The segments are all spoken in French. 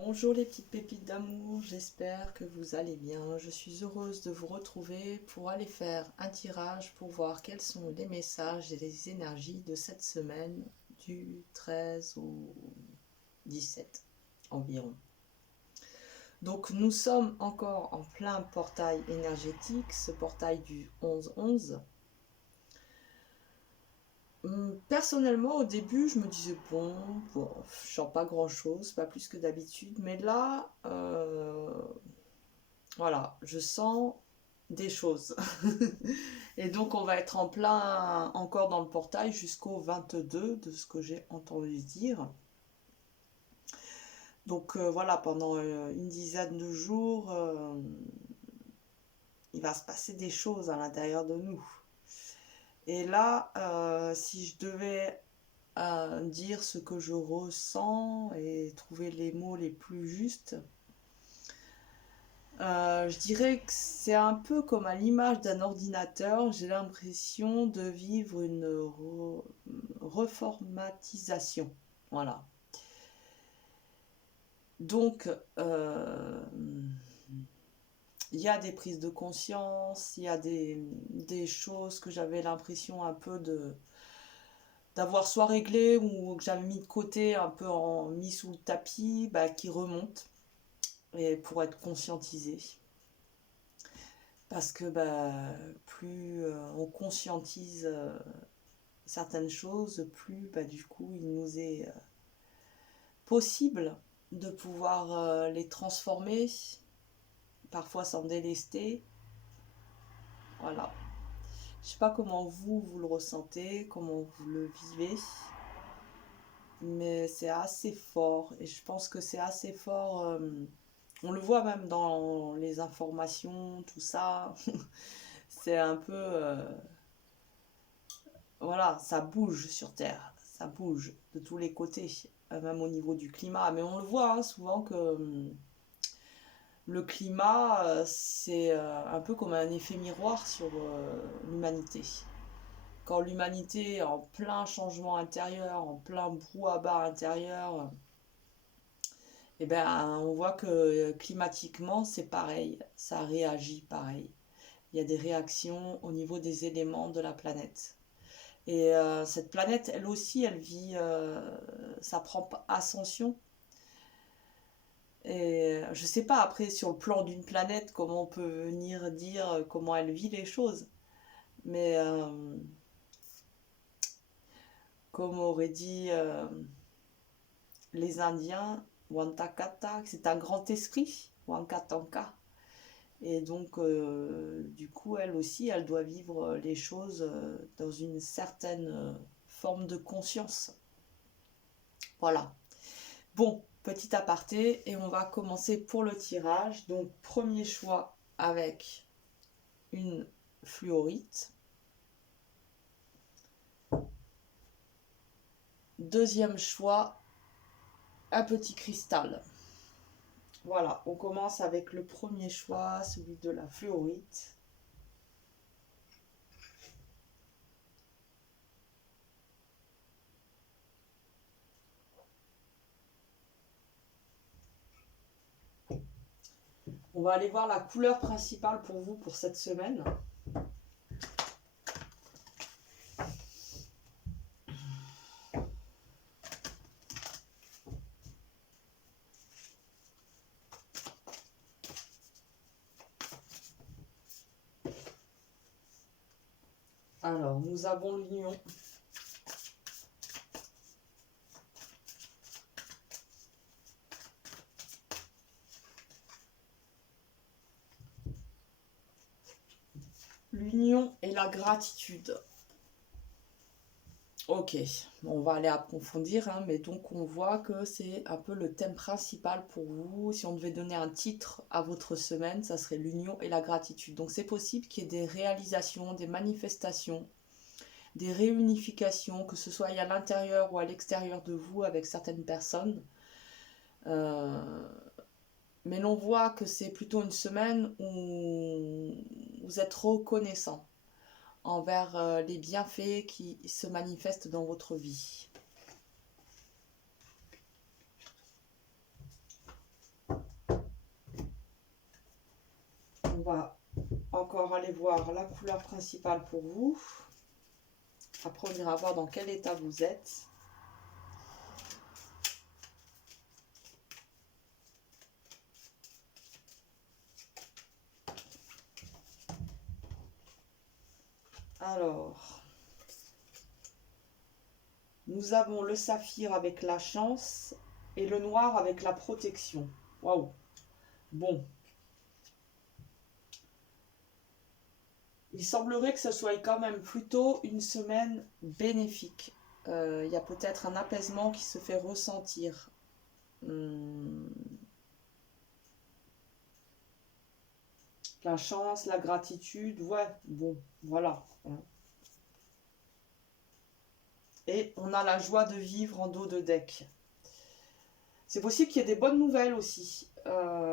Bonjour les petites pépites d'amour, j'espère que vous allez bien. Je suis heureuse de vous retrouver pour aller faire un tirage pour voir quels sont les messages et les énergies de cette semaine du 13 au 17 environ. Donc nous sommes encore en plein portail énergétique, ce portail du 11-11. Personnellement, au début, je me disais, bon, je sens pas grand-chose, pas plus que d'habitude, mais là, voilà, je sens des choses. Et donc, on va être en plein encore dans le portail jusqu'au 22, de ce que j'ai entendu dire. Donc, voilà, pendant une dizaine de jours, il va se passer des choses à l'intérieur de nous. Et là, si je devais dire ce que je ressens et trouver les mots les plus justes, je dirais que c'est un peu comme à l'image d'un ordinateur. J'ai l'impression de vivre une reformatisation. Voilà. Donc, il y a des prises de conscience, il y a des choses que j'avais l'impression un peu d'avoir soit réglées ou que j'avais mis de côté, un peu mis sous le tapis, qui remontent et pour être conscientisées. Parce que plus on conscientise certaines choses, plus du coup il nous est possible de pouvoir les transformer, parfois sans délester. Voilà. Je sais pas comment vous le ressentez, comment vous le vivez, mais c'est assez fort et je pense que c'est assez fort. On le voit même dans les informations, tout ça. C'est un peu voilà, ça bouge sur Terre, ça bouge de tous les côtés, même au niveau du climat. Mais on le voit souvent que le climat, c'est un peu comme un effet miroir sur l'humanité. Quand l'humanité est en plein changement intérieur, en plein brouhaha intérieur, eh ben, on voit que climatiquement, c'est pareil, ça réagit pareil. Il y a des réactions au niveau des éléments de la planète. Et cette planète, elle aussi, elle vit sa propre ascension. Et je sais pas après sur le plan d'une planète comment on peut venir dire comment elle vit les choses. Mais comme aurait dit les Indiens, Wantakata, c'est un grand esprit, Wankatanka. Et donc, du coup, elle aussi, elle doit vivre les choses dans une certaine forme de conscience. Voilà. Bon, petit aparté, et on va commencer pour le tirage. Donc, premier choix avec une fluorite. Deuxième choix, un petit cristal. Voilà, on commence avec le premier choix, celui de la fluorite. On va aller voir la couleur principale pour vous pour cette semaine. Alors, nous avons l'union. L'union et la gratitude. Ok, on va aller approfondir, mais donc on voit que c'est un peu le thème principal pour vous. Si on devait donner un titre à votre semaine, ça serait l'union et la gratitude. Donc c'est possible qu'il y ait des réalisations, des manifestations, des réunifications, que ce soit à l'intérieur ou à l'extérieur de vous avec certaines personnes. Mais l'on voit que c'est plutôt une semaine où vous êtes reconnaissant envers les bienfaits qui se manifestent dans votre vie. On va encore aller voir la couleur principale pour vous. Après, on ira voir dans quel état vous êtes. Alors, nous avons le saphir avec la chance et le noir avec la protection. Waouh! Bon. Il semblerait que ce soit quand même plutôt une semaine bénéfique. Il y a peut-être un apaisement qui se fait ressentir. La chance, la gratitude, ouais, bon, voilà. Et on a la joie de vivre en dos de deck. C'est possible qu'il y ait des bonnes nouvelles aussi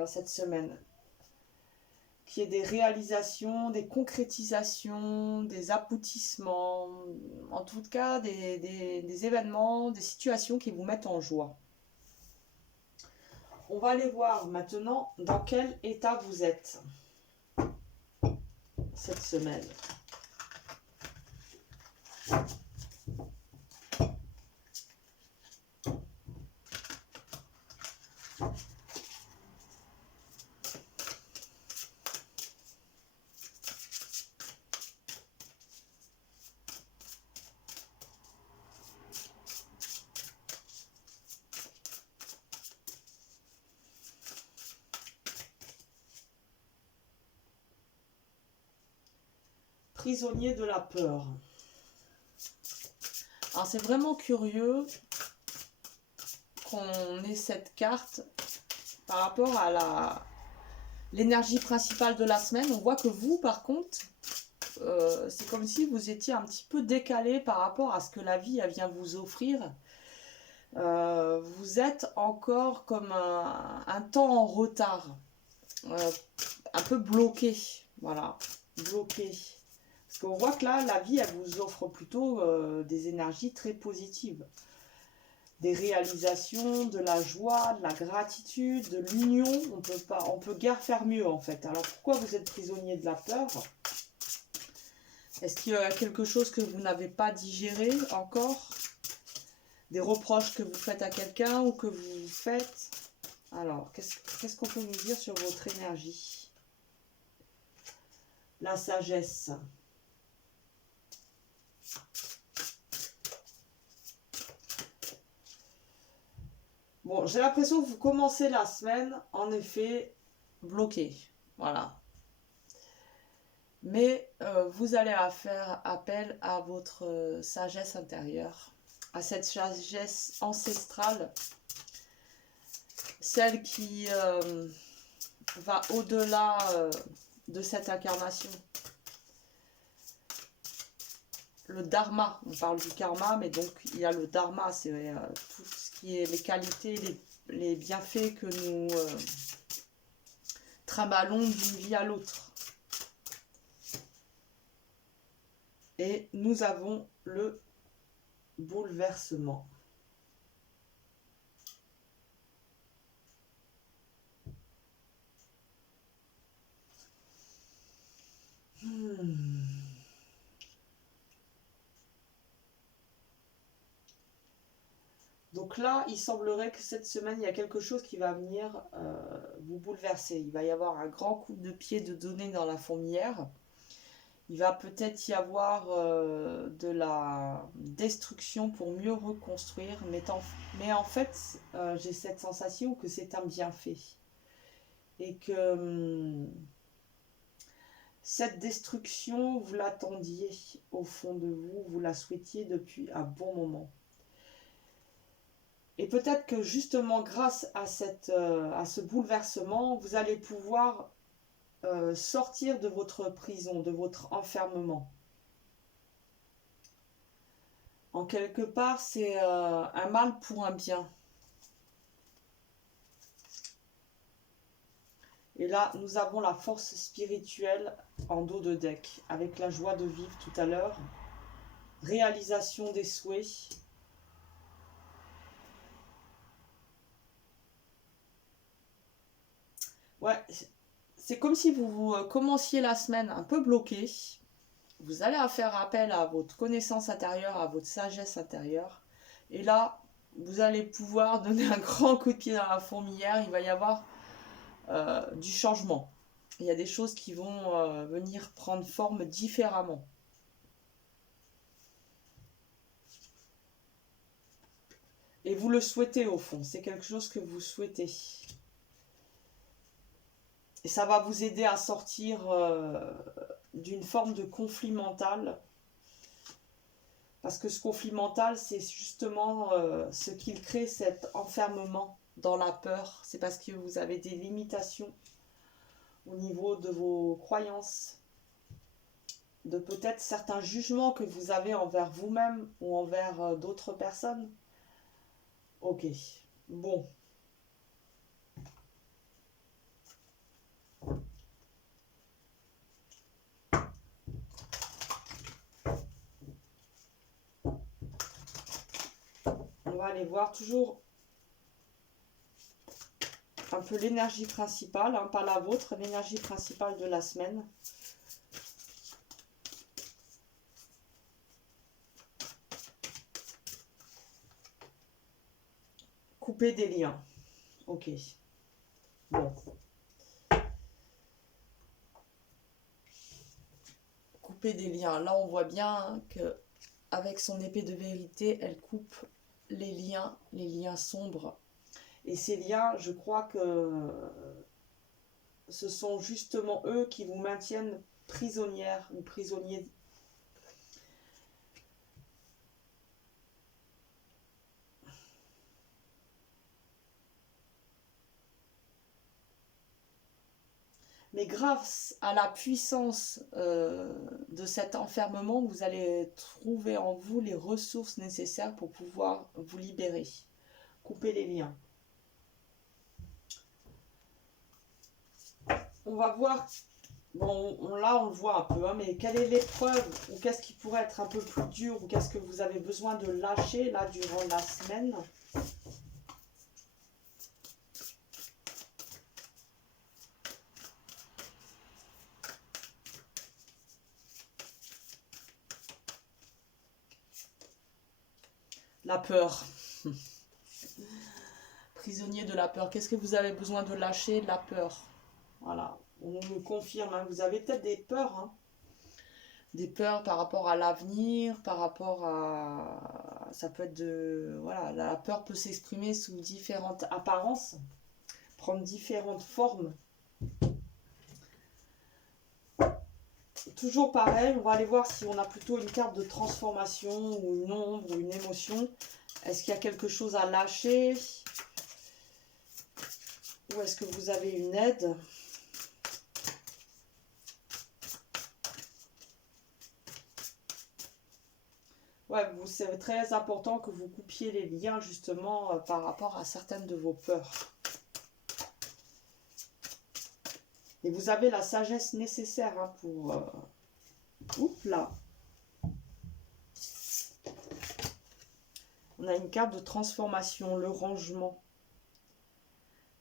cette semaine. Qu'il y ait des réalisations, des concrétisations, des aboutissements, en tout cas des événements, des situations qui vous mettent en joie. On va aller voir maintenant dans quel état vous êtes cette semaine. Prisonnier de la peur. Alors c'est vraiment curieux qu'on ait cette carte par rapport à l'énergie principale de la semaine. On voit que vous, par contre, c'est comme si vous étiez un petit peu décalé par rapport à ce que la vie elle vient vous offrir. Vous êtes encore comme un temps en retard, un peu bloqué, voilà, bloqué. Parce qu'on voit que là, la vie, elle vous offre plutôt des énergies très positives. Des réalisations, de la joie, de la gratitude, de l'union. On peut guère faire mieux en fait. Alors pourquoi vous êtes prisonnier de la peur? Est-ce qu'il y a quelque chose que vous n'avez pas digéré encore? Des reproches que vous faites à quelqu'un ou que vous faites? Alors, qu'est-ce qu'on peut nous dire sur votre énergie? La sagesse. Bon, j'ai l'impression que vous commencez la semaine, en effet, bloqué. Voilà. Mais vous allez faire appel à votre sagesse intérieure, à cette sagesse ancestrale, celle qui va au-delà de cette incarnation. Le dharma, on parle du karma, mais donc il y a le dharma, c'est tout ce qui est les qualités, les bienfaits que nous trimballons d'une vie à l'autre. Et nous avons le bouleversement. Donc là, il semblerait que cette semaine, il y a quelque chose qui va venir vous bouleverser. Il va y avoir un grand coup de pied de donner dans la fourmilière. Il va peut-être y avoir de la destruction pour mieux reconstruire. Mais en fait, j'ai cette sensation que c'est un bienfait. Et que cette destruction, vous l'attendiez au fond de vous. Vous la souhaitiez depuis un bon moment. Et peut-être que justement grâce à ce bouleversement, vous allez pouvoir sortir de votre prison, de votre enfermement. En quelque part, c'est un mal pour un bien. Et là, nous avons la force spirituelle en dos de deck, avec la joie de vivre tout à l'heure, réalisation des souhaits. Ouais, c'est comme si vous commenciez la semaine un peu bloqué. Vous allez faire appel à votre connaissance intérieure, à votre sagesse intérieure. Et là, vous allez pouvoir donner un grand coup de pied dans la fourmilière. Il va y avoir du changement. Il y a des choses qui vont venir prendre forme différemment. Et vous le souhaitez au fond. C'est quelque chose que vous souhaitez. Et ça va vous aider à sortir d'une forme de conflit mental. Parce que ce conflit mental, c'est justement ce qui crée cet enfermement dans la peur. C'est parce que vous avez des limitations au niveau de vos croyances, de peut-être certains jugements que vous avez envers vous-même ou envers d'autres personnes. Ok, bon. On va aller voir toujours un peu l'énergie principale, hein, pas la vôtre, l'énergie principale de la semaine. Couper des liens. Ok. Bon. Couper des liens. Là, on voit bien que avec son épée de vérité, elle coupe les liens sombres. Et ces liens, je crois que ce sont justement eux qui vous maintiennent prisonnière ou prisonnier. Mais grâce à la puissance de cet enfermement, vous allez trouver en vous les ressources nécessaires pour pouvoir vous libérer, couper les liens. On va voir, bon là on le voit un peu, hein, mais quelle est l'épreuve ou qu'est-ce qui pourrait être un peu plus dur ou qu'est-ce que vous avez besoin de lâcher là durant la semaine ? La peur. Prisonnier de la peur. Qu'est-ce que vous avez besoin de lâcher ? La peur. Voilà. On nous confirme. Hein. Vous avez peut-être des peurs. Hein. Des peurs par rapport à l'avenir, par rapport à... Ça peut être de... Voilà, la peur peut s'exprimer sous différentes apparences, prendre différentes formes. Toujours pareil, on va aller voir si on a plutôt une carte de transformation ou une ombre ou une émotion. Est-ce qu'il y a quelque chose à lâcher? Ou est-ce que vous avez une aide? Ouais, c'est très important que vous coupiez les liens justement par rapport à certaines de vos peurs. Et vous avez la sagesse nécessaire hein, pour... Oups là. On a une carte de transformation, le rangement.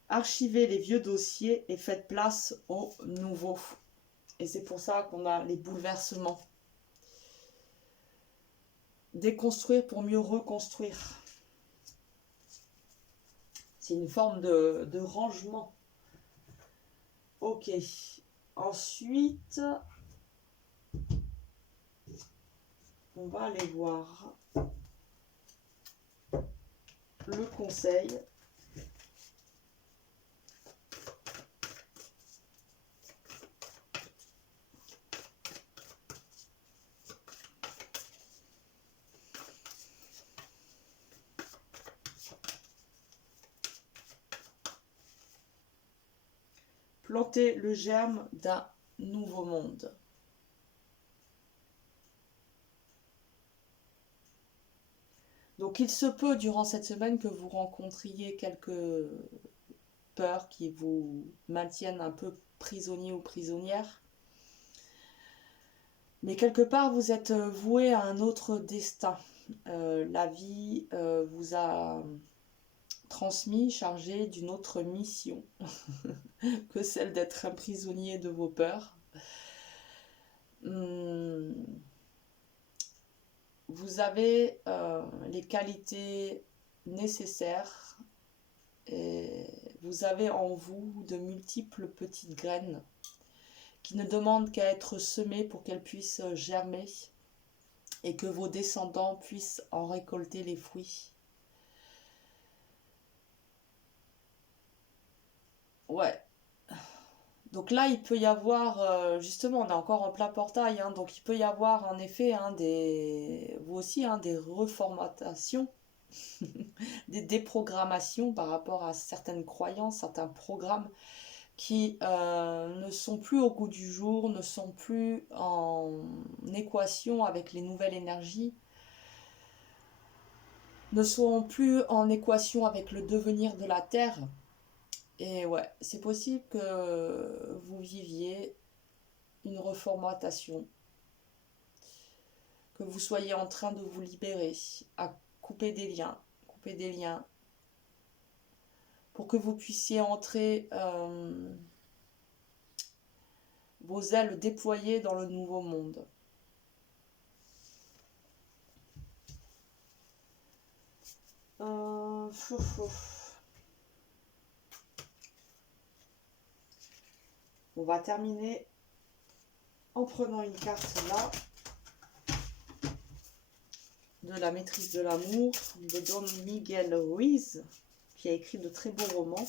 Archivez les vieux dossiers et faites place aux nouveaux. Et c'est pour ça qu'on a les bouleversements. Déconstruire pour mieux reconstruire. C'est une forme de rangement. Ok. Ensuite, on va aller voir le conseil. Planter le germe d'un nouveau monde. Donc il se peut durant cette semaine que vous rencontriez quelques peurs qui vous maintiennent un peu prisonnier ou prisonnière. Mais quelque part vous êtes voué à un autre destin. La vie vous a transmis, chargé d'une autre mission que celle d'être un prisonnier de vos peurs. Vous avez les qualités nécessaires et vous avez en vous de multiples petites graines qui ne demandent qu'à être semées pour qu'elles puissent germer et que vos descendants puissent en récolter les fruits. Ouais. Donc là, il peut y avoir, justement, on est encore en plein portail, hein, donc il peut y avoir en effet vous aussi des reformatations, des déprogrammations par rapport à certaines croyances, certains programmes qui ne sont plus au goût du jour, ne sont plus en équation avec les nouvelles énergies, ne sont plus en équation avec le devenir de la Terre. Et ouais, c'est possible que vous viviez une reformatation, que vous soyez en train de vous libérer, à couper des liens, pour que vous puissiez entrer vos ailes déployées dans le nouveau monde. On va terminer en prenant une carte là, de la maîtrise de l'amour, de Don Miguel Ruiz, qui a écrit de très beaux romans.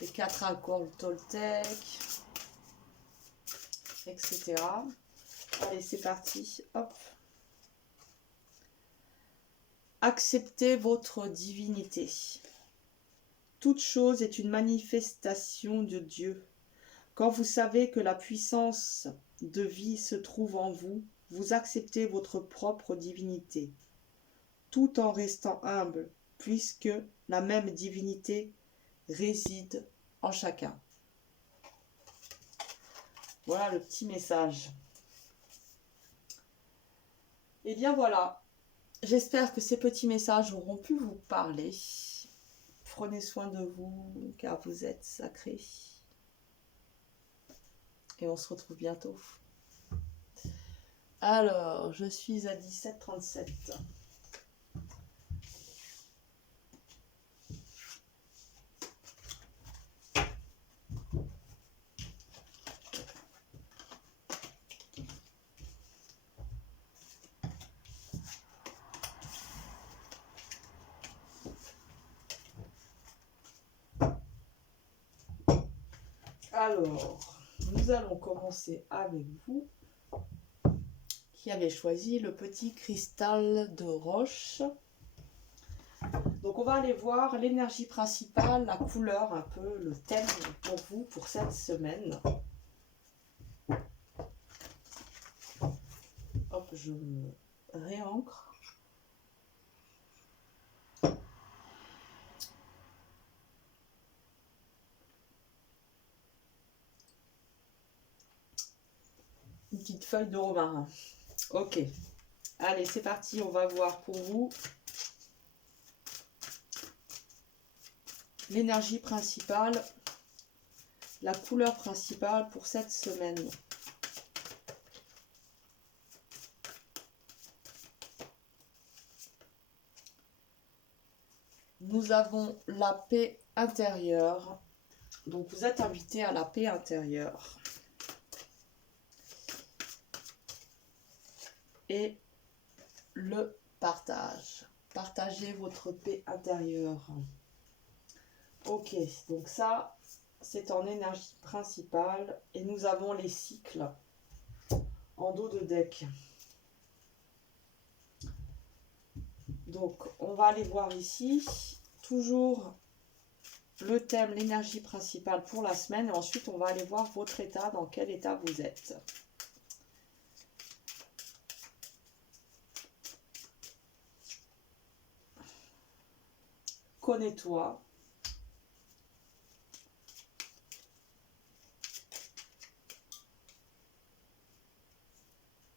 Les 4 accords Toltec, etc. Allez, c'est parti. Hop. Acceptez votre divinité. Toute chose est une manifestation de Dieu. Quand vous savez que la puissance de vie se trouve en vous, vous acceptez votre propre divinité, tout en restant humble, puisque la même divinité réside en chacun. Voilà le petit message. Et bien voilà, j'espère que ces petits messages auront pu vous parler. Prenez soin de vous, car vous êtes sacrés. Et on se retrouve bientôt. Alors, je suis à 17h37. Alors, nous allons commencer avec vous, qui avez choisi le petit cristal de roche. Donc on va aller voir l'énergie principale, la couleur, un peu le thème pour vous pour cette semaine. Hop, je me réancre. Une petite feuille de romarin. Ok. Allez, c'est parti, on va voir pour vous l'énergie principale, la couleur principale pour cette semaine. Nous avons la paix intérieure. Donc vous êtes invité à la paix intérieure. Et le partage. Partagez votre paix intérieure. Ok, donc ça, c'est en énergie principale. Et nous avons les cycles en dos de deck. Donc, on va aller voir ici. Toujours le thème, l'énergie principale pour la semaine. Et ensuite, on va aller voir votre état, dans quel état vous êtes. Connais-toi.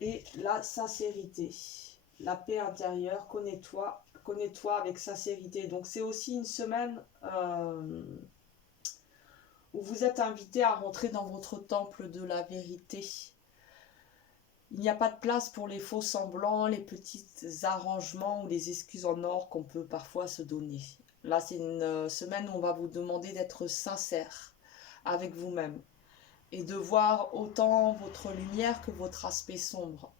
Et la sincérité, la paix intérieure, connais-toi, Connais-toi avec sincérité. Donc c'est aussi une semaine où vous êtes invité à rentrer dans votre temple de la vérité. Il n'y a pas de place pour les faux semblants, les petits arrangements ou les excuses en or qu'on peut parfois se donner. Là, c'est une semaine où on va vous demander d'être sincère avec vous-même et de voir autant votre lumière que votre aspect sombre.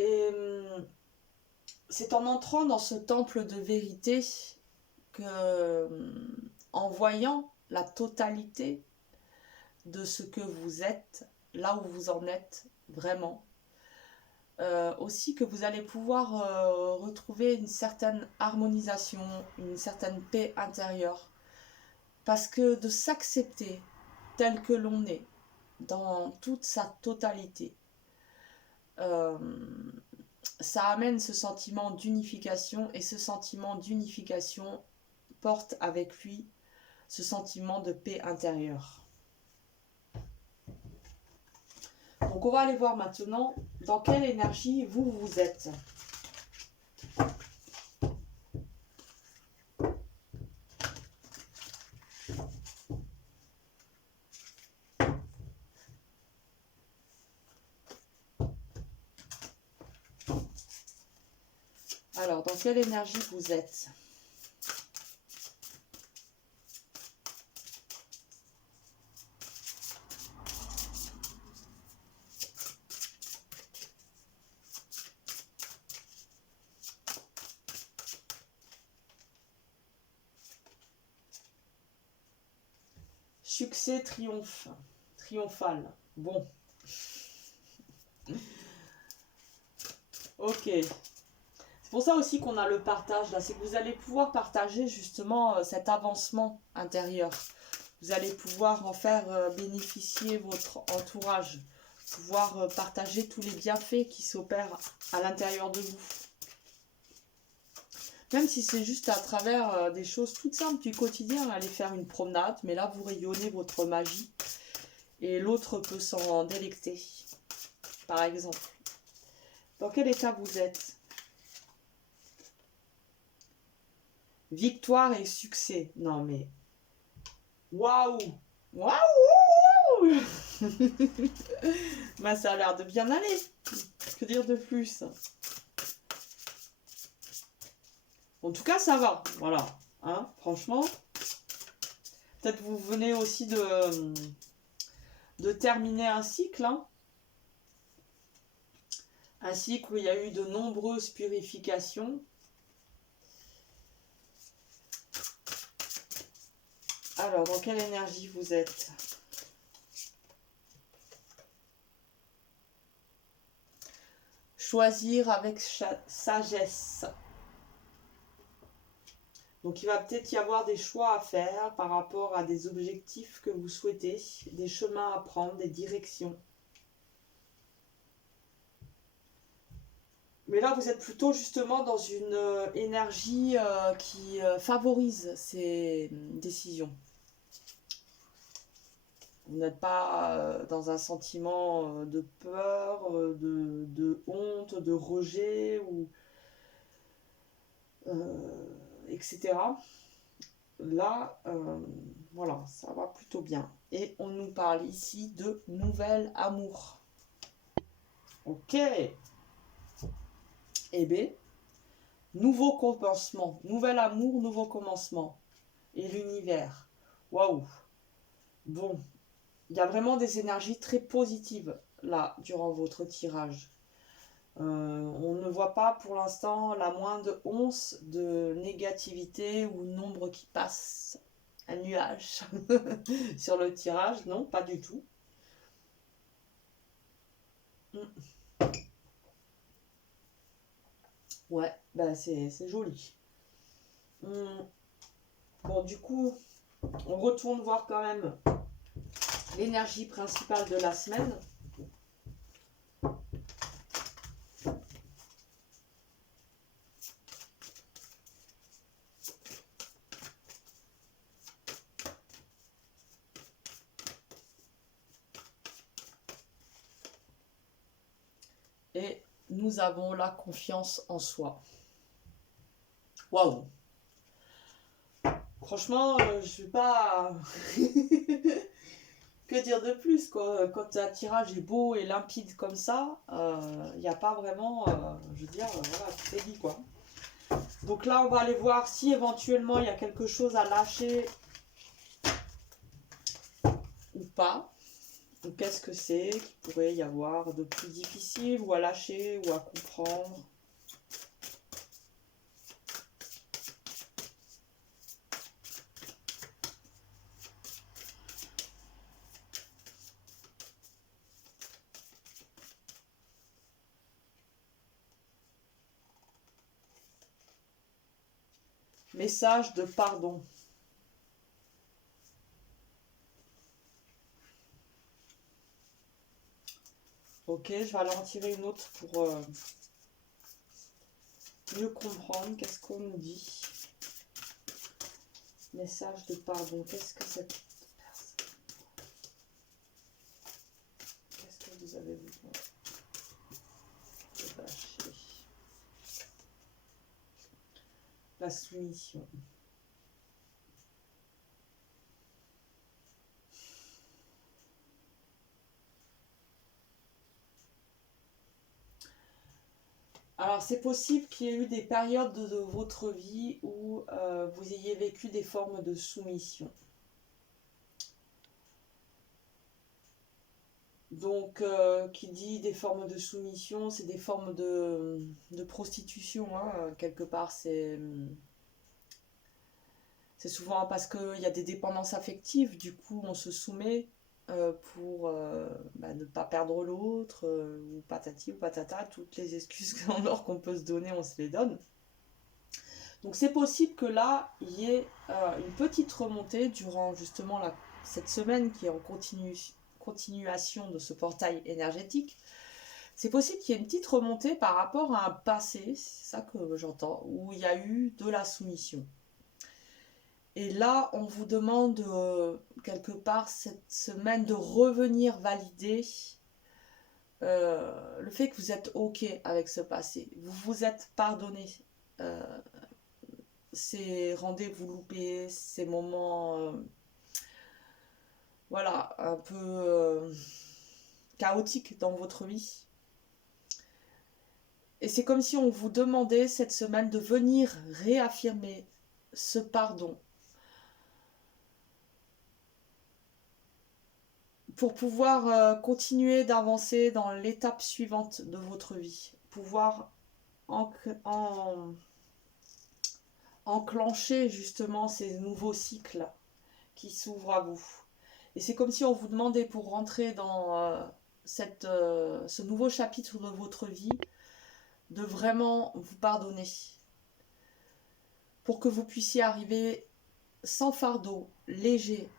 Et c'est en entrant dans ce temple de vérité que, en voyant la totalité de ce que vous êtes, là où vous en êtes vraiment, aussi que vous allez pouvoir retrouver une certaine harmonisation, une certaine paix intérieure. Parce que de s'accepter tel que l'on est, dans toute sa totalité, euh, ça amène ce sentiment d'unification, et ce sentiment d'unification porte avec lui ce sentiment de paix intérieure. Donc on va aller voir maintenant dans quelle énergie vous êtes. Alors, dans quelle énergie vous êtes? Succès triomphal. Bon. Ok. C'est pour ça aussi qu'on a le partage là. C'est que vous allez pouvoir partager justement cet avancement intérieur. Vous allez pouvoir en faire bénéficier votre entourage. Pouvoir partager tous les bienfaits qui s'opèrent à l'intérieur de vous. Même si c'est juste à travers des choses toutes simples du quotidien, aller faire une promenade, mais là vous rayonnez votre magie et l'autre peut s'en délecter. Par exemple, dans quel état vous êtes? Victoire et succès. Non mais, waouh, waouh. Bah, ça a l'air de bien aller. Que dire de plus? En tout cas, ça va. Voilà. Hein, franchement. Peut-être vous venez aussi de terminer un cycle. Hein. Un cycle où il y a eu de nombreuses purifications. Alors, dans quelle énergie vous êtes? Choisir avec sagesse. Donc il va peut-être y avoir des choix à faire par rapport à des objectifs que vous souhaitez, des chemins à prendre, des directions. Mais là, vous êtes plutôt justement dans une énergie qui favorise ces décisions. Vous n'êtes pas dans un sentiment de peur, de honte, de rejet, ou etc. Là, voilà, ça va plutôt bien. Et on nous parle ici de nouvel amour. Ok. Eh bien, nouveau commencement. Nouvel amour, nouveau commencement. Et l'univers. Waouh. Bon. Il y a vraiment des énergies très positives là, durant votre tirage. On ne voit pas pour l'instant la moindre once de négativité ou nombre qui passe, un nuage sur le tirage. Non, pas du tout. Ouais, bah c'est joli. Bon, du coup, on retourne voir quand même l'énergie principale de la semaine. et nous avons la confiance en soi. Waouh! Franchement, je vais pas... Que dire de plus, quoi? Quand un tirage est beau et limpide comme ça, il n'y a pas vraiment... je veux dire, voilà, tout est dit, quoi. Donc là, on va aller voir si éventuellement il y a quelque chose à lâcher ou pas. Ou qu'est-ce que c'est qu'il pourrait y avoir de plus difficile ou à lâcher ou à comprendre. Message de pardon. Ok, je vais aller en tirer une autre pour mieux comprendre. Qu'est-ce qu'on nous dit? Message de pardon. Qu'est-ce que cette personne... Qu'est-ce que vous avez besoin de lâcher? La soumission. Alors, c'est possible qu'il y ait eu des périodes de votre vie où vous ayez vécu des formes de soumission. Donc, qui dit des formes de soumission, c'est des formes de prostitution, hein. Quelque part, c'est souvent parce qu'il y a des dépendances affectives, du coup, on se soumet pour ne pas perdre l'autre, ou patati ou patata, toutes les excuses qu'on peut se donner, on se les donne. Donc c'est possible que là, il y ait une petite remontée durant justement cette semaine qui est en continuation de ce portail énergétique. C'est possible qu'il y ait une petite remontée par rapport à un passé, c'est ça que j'entends, où il y a eu de la soumission. Et là, on vous demande quelque part cette semaine de revenir valider le fait que vous êtes OK avec ce passé. Vous vous êtes pardonné ces rendez-vous loupés, ces moments voilà, un peu chaotiques dans votre vie. Et c'est comme si on vous demandait cette semaine de venir réaffirmer ce pardon pour pouvoir continuer d'avancer dans l'étape suivante de votre vie, pouvoir enclencher justement ces nouveaux cycles qui s'ouvrent à vous. Et c'est comme si on vous demandait pour rentrer dans ce nouveau chapitre de votre vie, de vraiment vous pardonner, pour que vous puissiez arriver sans fardeau, léger,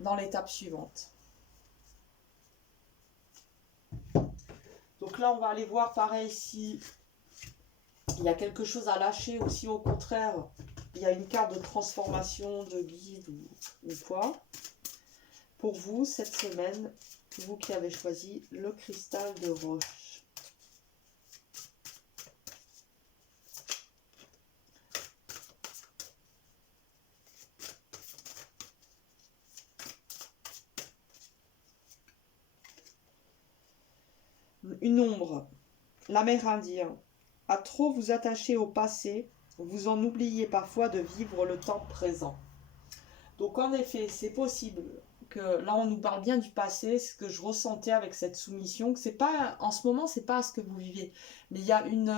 dans l'étape suivante. Donc là, on va aller voir pareil si il y a quelque chose à lâcher ou si au contraire, il y a une carte de transformation, de guide ou quoi. Pour vous, cette semaine, vous qui avez choisi le cristal de roche. Une ombre, l'Amérindien. À trop vous attacher au passé, vous en oubliez parfois de vivre le temps présent. Donc en effet, c'est possible que là on nous parle bien du passé, ce que je ressentais avec cette soumission, que c'est pas en ce moment, c'est pas ce que vous vivez, mais il y a une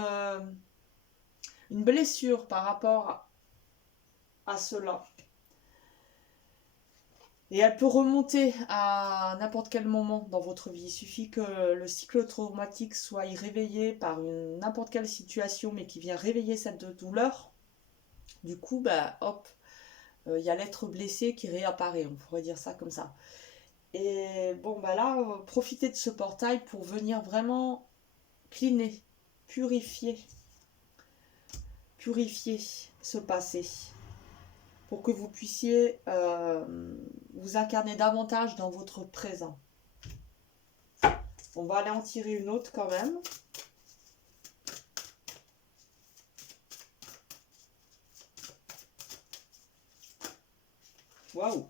blessure par rapport à cela. Et elle peut remonter à n'importe quel moment dans votre vie. Il suffit que le cycle traumatique soit réveillé par n'importe quelle situation, mais qui vient réveiller cette douleur. Du coup, hop, il y a l'être blessé qui réapparaît, on pourrait dire ça comme ça. Et bon, là, profitez de ce portail pour venir vraiment cleaner, purifier ce passé, pour que vous puissiez vous incarner davantage dans votre présent. On va aller en tirer une autre quand même. Waouh!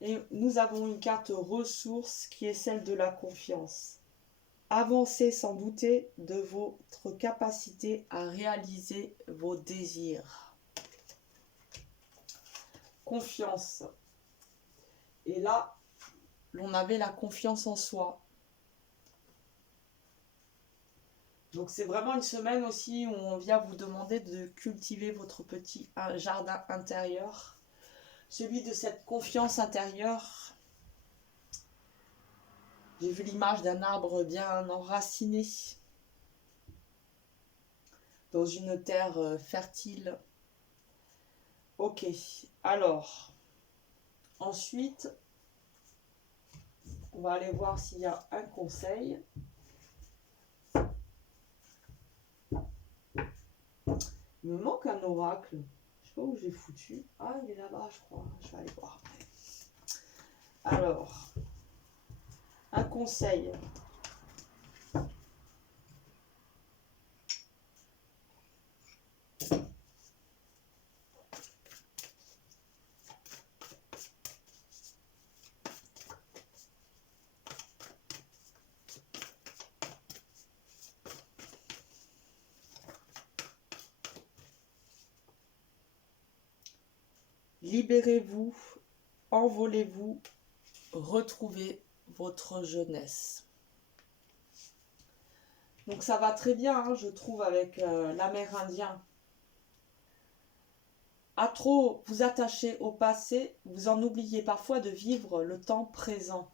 Et nous avons une carte ressource qui est celle de la confiance. Avancez sans douter de votre capacité à réaliser vos désirs. Confiance. Et là, l'on avait la confiance en soi. Donc c'est vraiment une semaine aussi où on vient vous demander de cultiver votre petit jardin intérieur. Celui de cette confiance intérieure. J'ai vu l'image d'un arbre bien enraciné dans une terre fertile. Ok, alors, ensuite, on va aller voir s'il y a un conseil. Il me manque un oracle. Je sais pas où j'ai foutu. Ah, il est là-bas, je crois. Je vais aller voir. Alors, un conseil. Libérez-vous, envolez-vous, retrouvez votre jeunesse. Donc ça va très bien, hein, je trouve, avec l'Amérindien. À trop vous attacher au passé, vous en oubliez parfois de vivre le temps présent.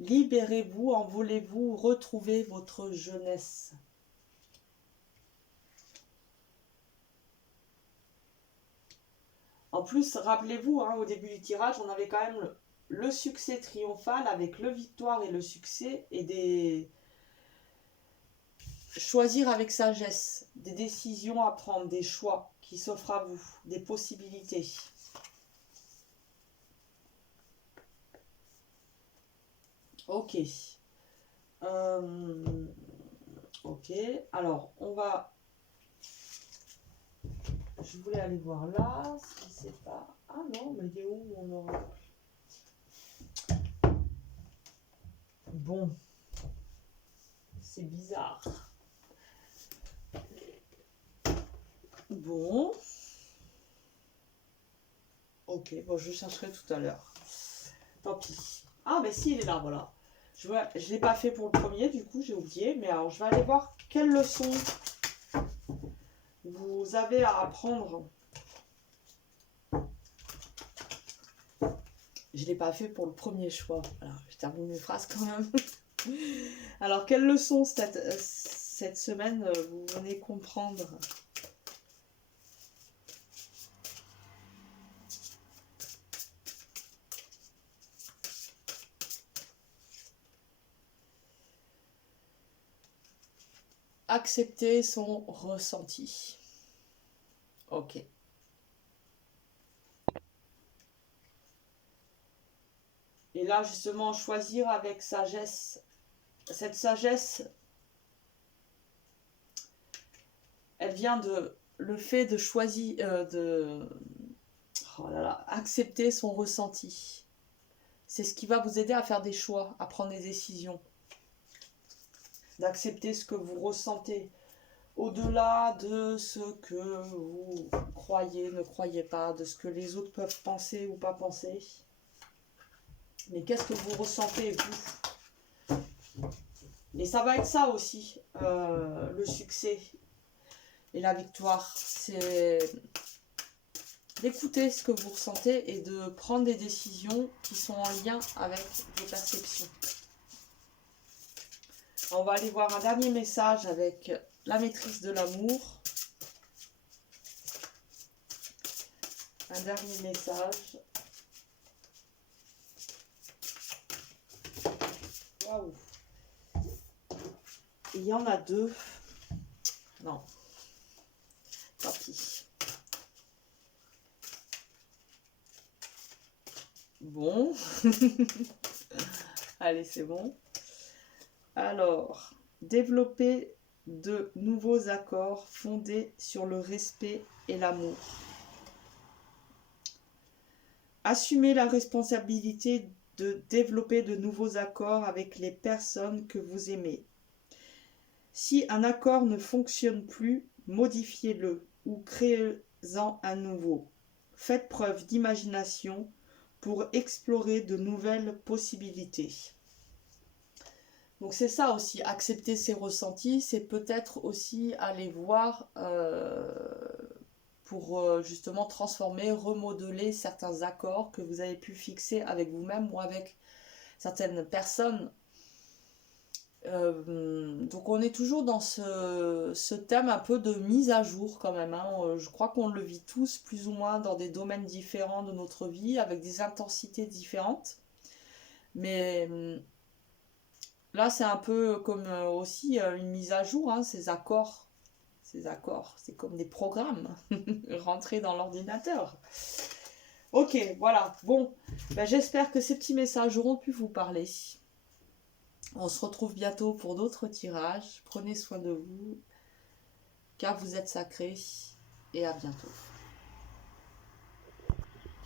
Libérez-vous, envolez-vous, retrouvez votre jeunesse. En plus, rappelez-vous, hein, au début du tirage, on avait quand même le succès triomphal avec le victoire et le succès et des... Choisir avec sagesse, des décisions à prendre, des choix qui s'offrent à vous, des possibilités. Ok. Ok. Alors, on va... Je voulais aller voir là, si c'est pas... Ah non, mais il est où mon oracle? Bon. C'est bizarre. Bon. Ok, bon, je chercherai tout à l'heure. Tant pis. Ah, mais si, il est là, voilà. Je ne l'ai pas fait pour le premier, du coup, j'ai oublié. Mais alors, je vais aller voir quelle leçon vous avez à apprendre. Je ne l'ai pas fait pour le premier choix. Voilà, je termine mes phrases quand même. Alors, quelle leçon cette semaine vous venez comprendre? Accepter son ressenti. Ok. Et là, justement, choisir avec sagesse. Cette sagesse, elle vient de le fait de choisir, oh là là, accepter son ressenti. C'est ce qui va vous aider à faire des choix, à prendre des décisions. D'accepter ce que vous ressentez. Au-delà de ce que vous croyez, ne croyez pas, de ce que les autres peuvent penser ou pas penser. Mais qu'est-ce que vous ressentez, vous? Et ça va être ça aussi, le succès et la victoire. C'est d'écouter ce que vous ressentez et de prendre des décisions qui sont en lien avec vos perceptions. On va aller voir un dernier message avec la maîtrise de l'amour. Un dernier message. Waouh! Il y en a deux. Non. Tant pis. Bon. Allez, c'est bon. Alors, développer de nouveaux accords fondés sur le respect et l'amour. Assumez la responsabilité de développer de nouveaux accords avec les personnes que vous aimez. Si un accord ne fonctionne plus, modifiez-le ou créez-en un nouveau. Faites preuve d'imagination pour explorer de nouvelles possibilités. Donc c'est ça aussi, accepter ses ressentis, c'est peut-être aussi aller voir pour justement transformer, remodeler certains accords que vous avez pu fixer avec vous-même ou avec certaines personnes. Donc on est toujours dans ce thème un peu de mise à jour quand même, hein. Je crois qu'on le vit tous plus ou moins dans des domaines différents de notre vie, avec des intensités différentes. Mais là c'est un peu comme aussi une mise à jour, hein, ces accords. Ces accords, c'est comme des programmes rentrés dans l'ordinateur. Ok, voilà. Bon, ben, j'espère que ces petits messages auront pu vous parler. On se retrouve bientôt pour d'autres tirages. Prenez soin de vous, car vous êtes sacrés. Et à bientôt.